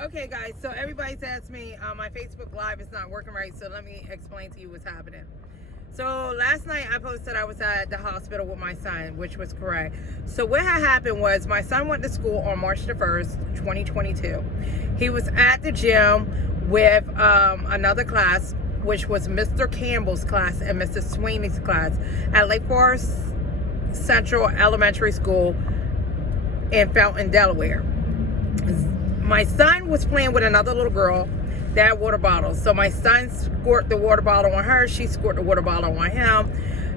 Okay, guys, so everybody's asked me, my Facebook Live is not working right, so let me explain to you what's happening. So last night I posted I was at the hospital with my son, which was correct. So what had happened was my son went to school on March the 1st, 2022. He was at the gym with another class, which was Mr. Campbell's class and Mrs. Sweeney's class at Lake Forest Central Elementary School in Fountain, Delaware. My son was playing with another little girl that had water bottles. So my son squirted the water bottle on her. She squirted the water bottle on him.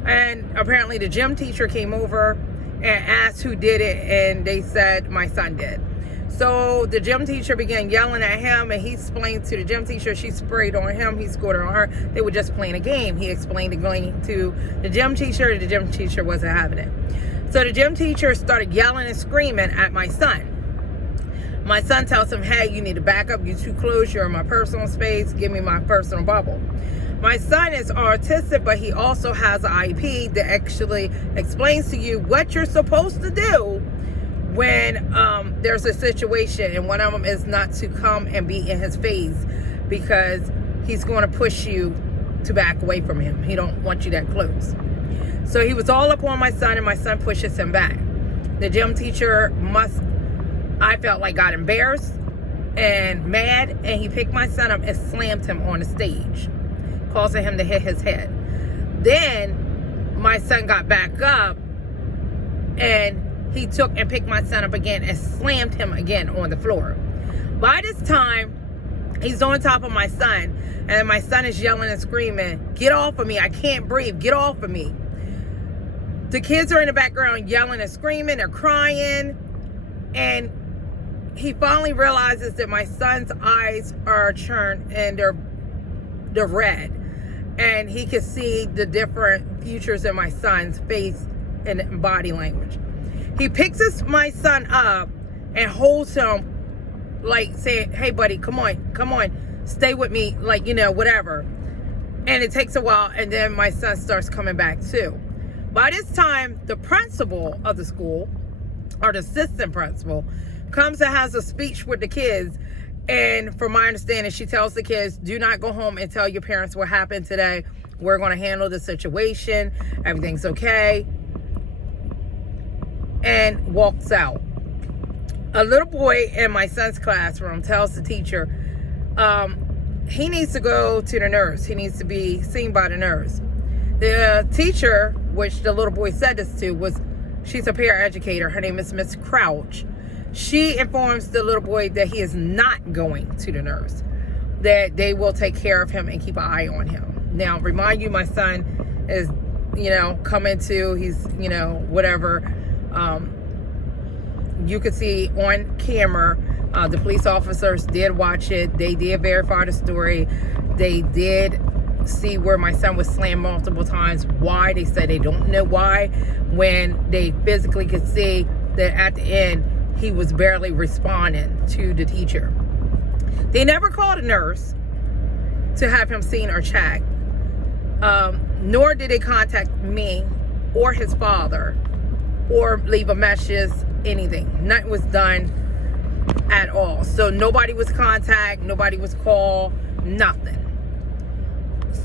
And apparently the gym teacher came over and asked who did it. And they said my son did. So the gym teacher began yelling at him. And he explained to the gym teacher, she sprayed on him. He squirted on her. They were just playing a game. He explained the game to the gym teacher. The gym teacher wasn't having it. So the gym teacher started yelling and screaming at my son. My son tells him, hey, you need to back up. You're too close. You're in my personal space. Give me my personal bubble. My son is autistic, but he also has an IEP that actually explains to you what you're supposed to do when there's a situation. And one of them is not to come and be in his face because he's going to push you to back away from him. He don't want you that close. So he was all up on my son, and my son pushes him back. The gym teacher I felt like got embarrassed and mad, and he picked my son up and slammed him on the stage, causing him to hit his head. Then my son got back up, and he took and picked my son up again and slammed him again on the floor. By this time, he's on top of my son, and my son is yelling and screaming, get off of me, I can't breathe, get off of me. The kids are in the background yelling and screaming, they're crying, and he finally realizes that my son's eyes are turned and they're red, and he can see the different features in my son's face and body language. He picks my son up and holds him, like saying, hey buddy, come on, stay with me, like, you know, whatever. And it takes a while, and then my son starts coming back too. By this time, the principal of the school, or the assistant principal, comes and has a speech with the kids, and from my understanding, she tells the kids, do not go home and tell your parents what happened today. We're going to handle the situation, everything's okay, and walks out. A little boy in my son's classroom tells the teacher he needs to go to the nurse. He needs to be seen by the nurse. The teacher, which the little boy said this to, she's a paraeducator. Her name is Miss Crouch. She informs the little boy that he is not going to the nurse, that they will take care of him and keep an eye on him. Now, remind you, my son is, you know, coming to, he's, you know, whatever. You could see on camera, the police officers did watch it. They did verify the story. They did see where my son was slammed multiple times. Why? They said they don't know why, when they physically could see that at the end, he was barely responding to the teacher. They never called a nurse to have him seen or checked, nor did they contact me or his father or leave a message, anything. Nothing was done at all. So nobody was contacted, nobody was called, nothing.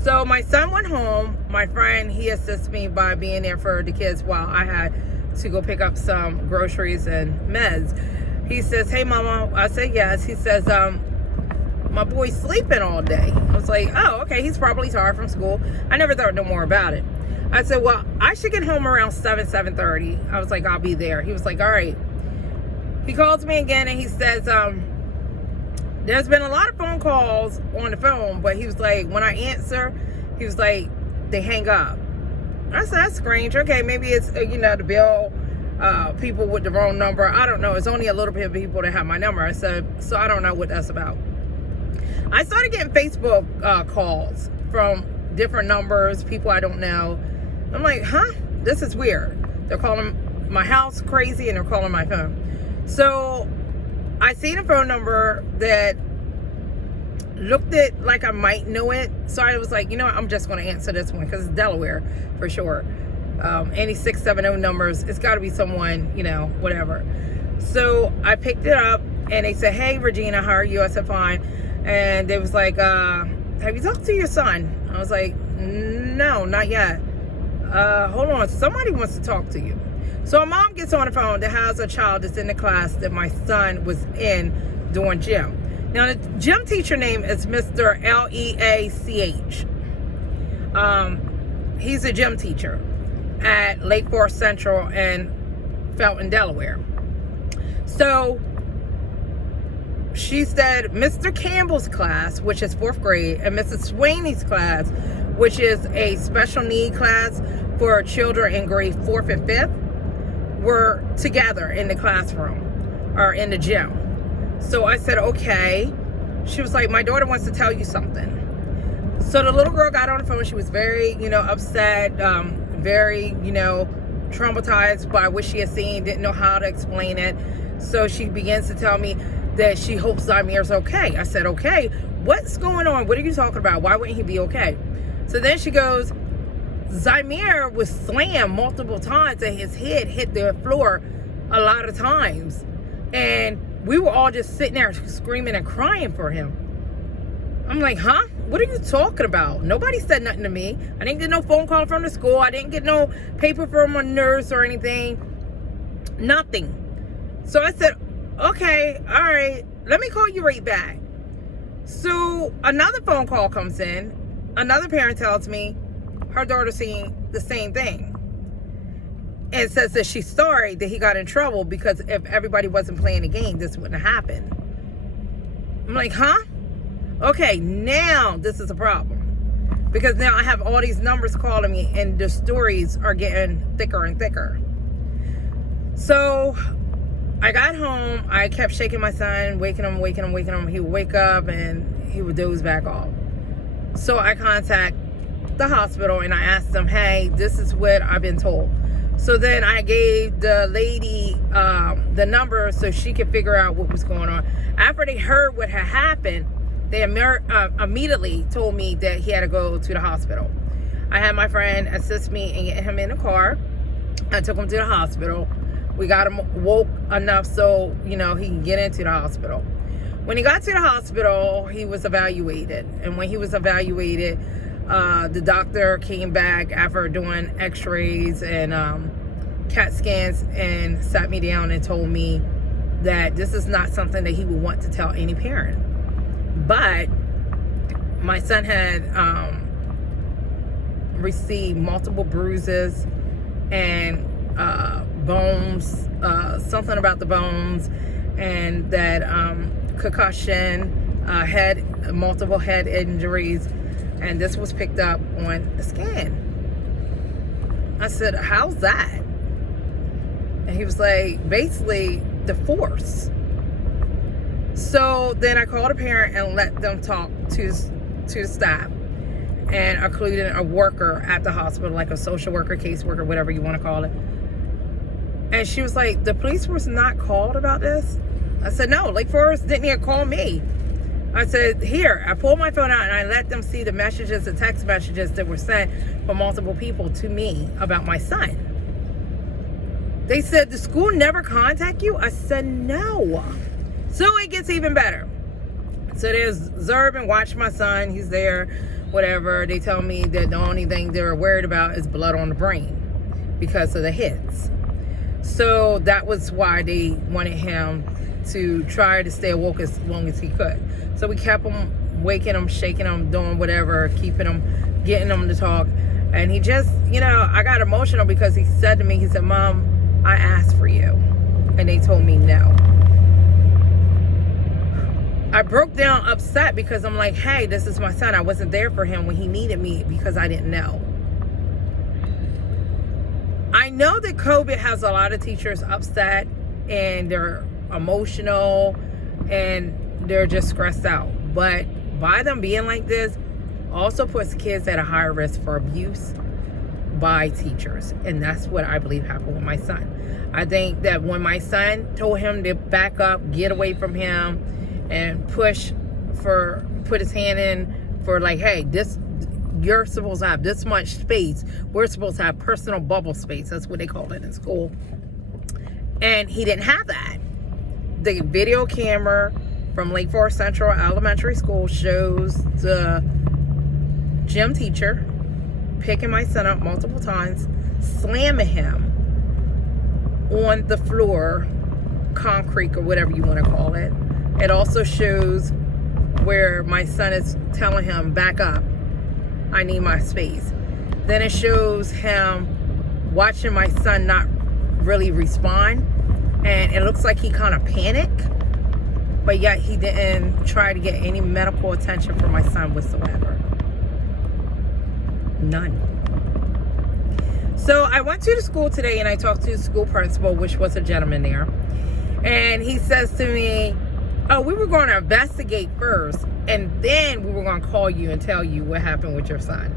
So my son went home. My friend, he assisted me by being there for the kids while I had to go pick up some groceries and meds. He says, hey mama. I said yes. He says, my boy's sleeping all day. I was like, oh, okay, he's probably tired from school. I never thought no more about it. I said, well, I should get home around 7:30. I was like, I'll be there. He was like, all right. He calls me again and he says, there's been a lot of phone calls on the phone, but he was like, when I answer, he was like, they hang up. I said, that's strange. Okay, maybe it's, you know, the bill, people with the wrong number. I don't know. It's only a little bit of people that have my number. I said, so I don't know what that's about. I started getting Facebook calls from different numbers, people I don't know. I'm like, huh? This is weird. They're calling my house crazy, and they're calling my phone. So I seen a phone number that looked it like I might know it. So I was like, you know what? I'm just going to answer this one because it's Delaware for sure. Any 670 numbers, it's got to be someone, you know, whatever. So I picked it up. and they said, "Hey, Regina, how are you?" I said, "Fine." And they was like, "Have you talked to your son?" I was like, "No, not yet." Hold on, somebody wants to talk to you. So a mom gets on the phone that has a child that's in the class that my son was in doing gym. Now, the gym teacher name is Mr. Leach. He's a gym teacher at Lake Forest Central in Felton, Delaware. So she said Mr. Campbell's class, which is 4th grade, and Mrs. Swaney's class, which is a special need class for children in grade 4th and 5th, were together in the classroom or in the gym. So I said, okay. She was like, "My daughter wants to tell you something." So the little girl got on the phone. She was very, upset, very, traumatized by what she had seen, didn't know how to explain it. So she begins to tell me that she hopes Zyh'mire's okay. I said, okay, what's going on? What are you talking about? Why wouldn't he be okay? So then she goes, Zyh'mire was slammed multiple times and his head hit the floor a lot of times. And we were all just sitting there screaming and crying for him. I'm like, huh? What are you talking about? Nobody said nothing to me. I didn't get no phone call from the school. I didn't get no paper from a nurse or anything. Nothing. So I said, okay, all right, let me call you right back. So another phone call comes in. Another parent tells me her daughter's seeing the same thing. And says that she's sorry that he got in trouble because if everybody wasn't playing the game, this wouldn't have happened. I'm like, huh? Okay, now this is a problem. Because now I have all these numbers calling me and the stories are getting thicker and thicker. So I got home. I kept shaking my son, waking him. He would wake up and he would doze back off. So I contact the hospital and I asked them, hey, this is what I've been told. So then I gave the lady the number so she could figure out what was going on. After they heard what had happened, they immediately told me that he had to go to the hospital. I had my friend assist me and get him in the car. I took him to the hospital. We got him woke enough so, he can get into the hospital. When he got to the hospital, he was evaluated. And when he was evaluated, the doctor came back after doing x-rays and CAT scans and sat me down and told me that this is not something that he would want to tell any parent. But my son had received multiple bruises and bones, something about the bones, and that concussion, multiple head injuries. And this was picked up on a scan. I said, how's that? And he was like, basically, the force. So then I called a parent and let them talk to the staff and including a worker at the hospital, like a social worker, caseworker, whatever you want to call it. And she was like, the police was not called about this? I said, no, Lake Forest didn't even call me. I said, here, I pulled my phone out and I let them see the messages, the text messages that were sent from multiple people to me about my son. They said, the school never contact you? I said, no. So it gets even better. So there's Zerb and watch my son. He's there, whatever. They tell me that the only thing they're worried about is blood on the brain because of the hits. So that was why they wanted him to try to stay awoke as long as he could. So we kept him, waking him, shaking him, doing whatever, keeping him, getting him to talk. And he just, I got emotional because he said to me, he said, Mom, I asked for you. And they told me no. I broke down upset because I'm like, hey, this is my son. I wasn't there for him when he needed me because I didn't know. I know that COVID has a lot of teachers upset and they're emotional and they're just stressed out. But by them being like this, also puts kids at a higher risk for abuse by teachers. And that's what I believe happened with my son. I think that when my son told him to back up, get away from him, and put his hand in for like, hey, you're supposed to have this much space. We're supposed to have personal bubble space. That's what they call it in school. And he didn't have that. the video camera from Lake Forest Central Elementary School shows the gym teacher picking my son up multiple times, slamming him on the floor, concrete or whatever you want to call it. It also shows where my son is telling him, back up, I need my space. Then it shows him watching my son not really respond, and it looks like he kind of panicked, but yet he didn't try to get any medical attention for my son whatsoever. None. So I went to the school today and I talked to the school principal, which was a gentleman there, and he says to me, oh, we were going to investigate first, and then we were going to call you and tell you what happened with your son.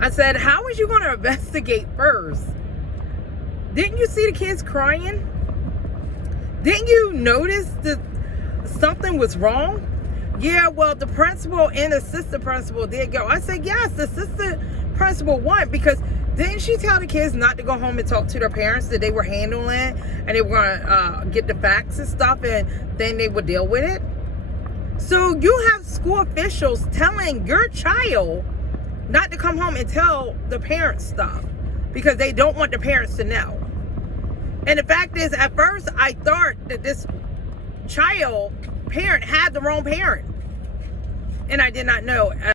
I said, how was you going to investigate first? Didn't you see the kids crying? Didn't you notice that something was wrong? Yeah, well, the principal and the assistant principal did go. I said, yes, the assistant principal won, because didn't she tell the kids not to go home and talk to their parents, that they were handling and they were going to get the facts and stuff, and then they would deal with it? So you have school officials telling your child not to come home and tell the parents stuff because they don't want the parents to know. And the fact is, at first, I thought that this child parent had the wrong parent. And I did not know.